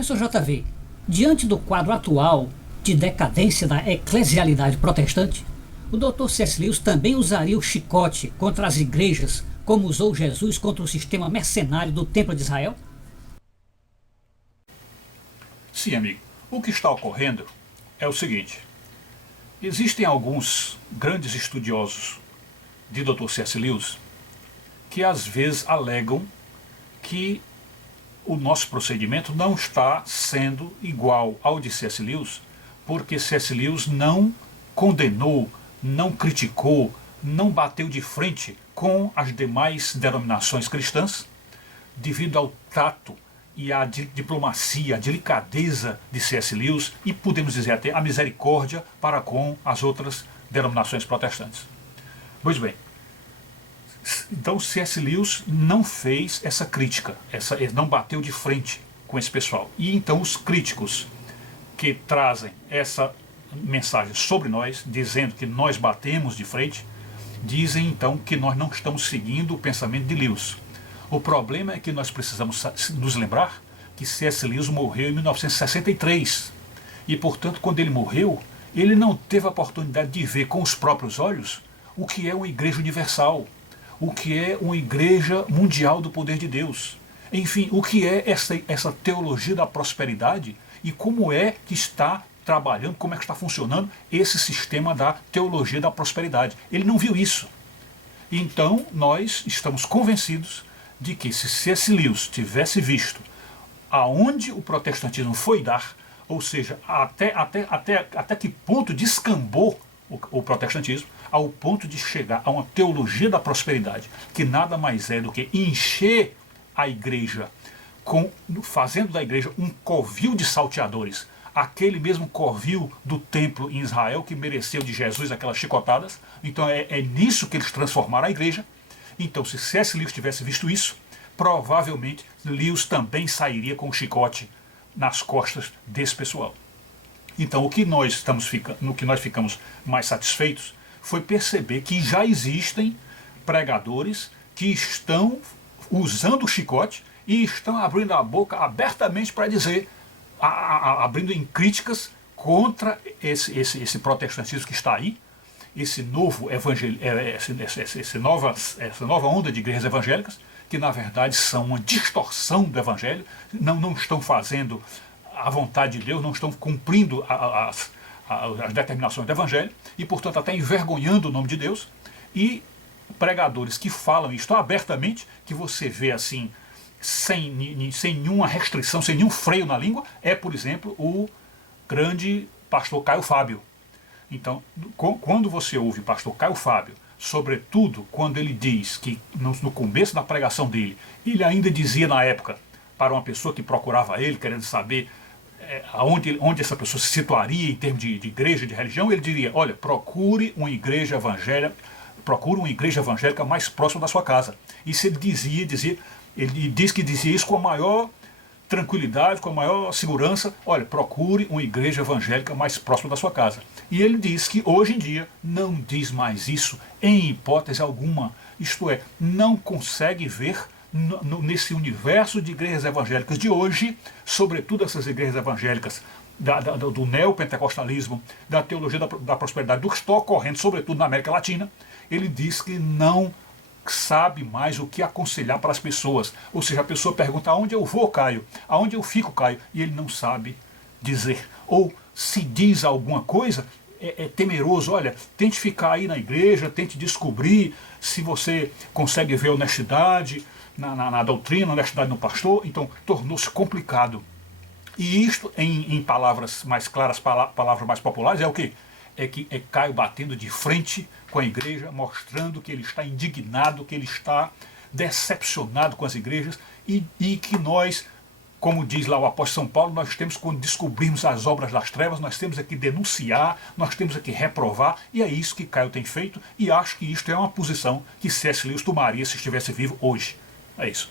Professor JV, diante do quadro atual de decadência da eclesialidade protestante, o Dr. C.S. Lewis também usaria o chicote contra as igrejas, como usou Jesus contra o sistema mercenário do Templo de Israel? Sim, amigo. O que está ocorrendo é o seguinte. Existem alguns grandes estudiosos de Dr. C.S. Lewis que às vezes alegam que o nosso procedimento não está sendo igual ao de C.S. Lewis, porque C.S. Lewis não condenou, não criticou, não bateu de frente com as demais denominações cristãs, devido ao tato e à diplomacia, a delicadeza de C.S. Lewis e, podemos dizer até, a misericórdia para com as outras denominações protestantes. Pois bem, então C.S. Lewis não fez essa crítica, ele não bateu de frente com esse pessoal. E então os críticos que trazem essa mensagem sobre nós, dizendo que nós batemos de frente, dizem então que nós não estamos seguindo o pensamento de Lewis. O problema é que nós precisamos nos lembrar que C.S. Lewis morreu em 1963. E, portanto, quando ele morreu, ele não teve a oportunidade de ver com os próprios olhos o que é uma igreja universal, o que é uma igreja mundial do poder de Deus. Enfim, o que é essa teologia da prosperidade e como é que está trabalhando, como é que está funcionando esse sistema da teologia da prosperidade. Ele não viu isso. Então, nós estamos convencidos de que se C.S. Lewis tivesse visto aonde o protestantismo foi dar, ou seja, até que ponto descambou o protestantismo, ao ponto de chegar a uma teologia da prosperidade, que nada mais é do que encher a igreja, fazendo da igreja um covil de salteadores, aquele mesmo covil do templo em Israel que mereceu de Jesus aquelas chicotadas. Então é nisso que eles transformaram a igreja. Então, se C.S. Lewis tivesse visto isso, provavelmente Lewis também sairia com o chicote nas costas desse pessoal. Então, no que nós ficamos mais satisfeitos foi perceber que já existem pregadores que estão usando o chicote e estão abrindo a boca abertamente para dizer, abrindo em críticas contra esse protestantismo que está aí, esse novo essa nova onda de igrejas evangélicas, que na verdade são uma distorção do evangelho, não estão fazendo a vontade de Deus, não estão cumprindo as determinações do evangelho e, portanto, até envergonhando o nome de Deus. E pregadores que falam isto abertamente, que você vê assim, sem nenhuma restrição, sem nenhum freio na língua, é, por exemplo, o grande pastor Caio Fábio. Então, quando você ouve o pastor Caio Fábio, sobretudo quando ele diz que no começo da pregação dele, ele ainda dizia na época para uma pessoa que procurava ele, querendo saber onde essa pessoa se situaria em termos de igreja, de religião, ele diria, olha, procure uma igreja evangélica mais próxima da sua casa. Isso ele ele diz que dizia isso com a maior tranquilidade, com a maior segurança, olha, procure uma igreja evangélica mais próxima da sua casa. E ele diz que hoje em dia não diz mais isso em hipótese alguma, isto é, não consegue ver nesse universo de igrejas evangélicas de hoje, sobretudo essas igrejas evangélicas do neopentecostalismo, da teologia da prosperidade, do que está ocorrendo sobretudo na América Latina, ele diz que não sabe mais o que aconselhar para as pessoas. Ou seja, a pessoa pergunta, aonde eu vou, Caio? Aonde eu fico, Caio? E ele não sabe dizer. Ou se diz alguma coisa, é temeroso. Olha, tente ficar aí na igreja, tente descobrir se você consegue ver honestidade na doutrina, honestidade no pastor. Então, tornou-se complicado. E isto, em palavras mais claras, palavras mais populares, é o quê? É Caio batendo de frente com a igreja, mostrando que ele está indignado, que ele está decepcionado com as igrejas e que nós, como diz lá o apóstolo São Paulo, nós temos, quando descobrirmos as obras das trevas, nós temos que denunciar, nós temos que reprovar, e é isso que Caio tem feito, e acho que isto é uma posição que C.S. Lewis tomaria se estivesse vivo hoje. É isso.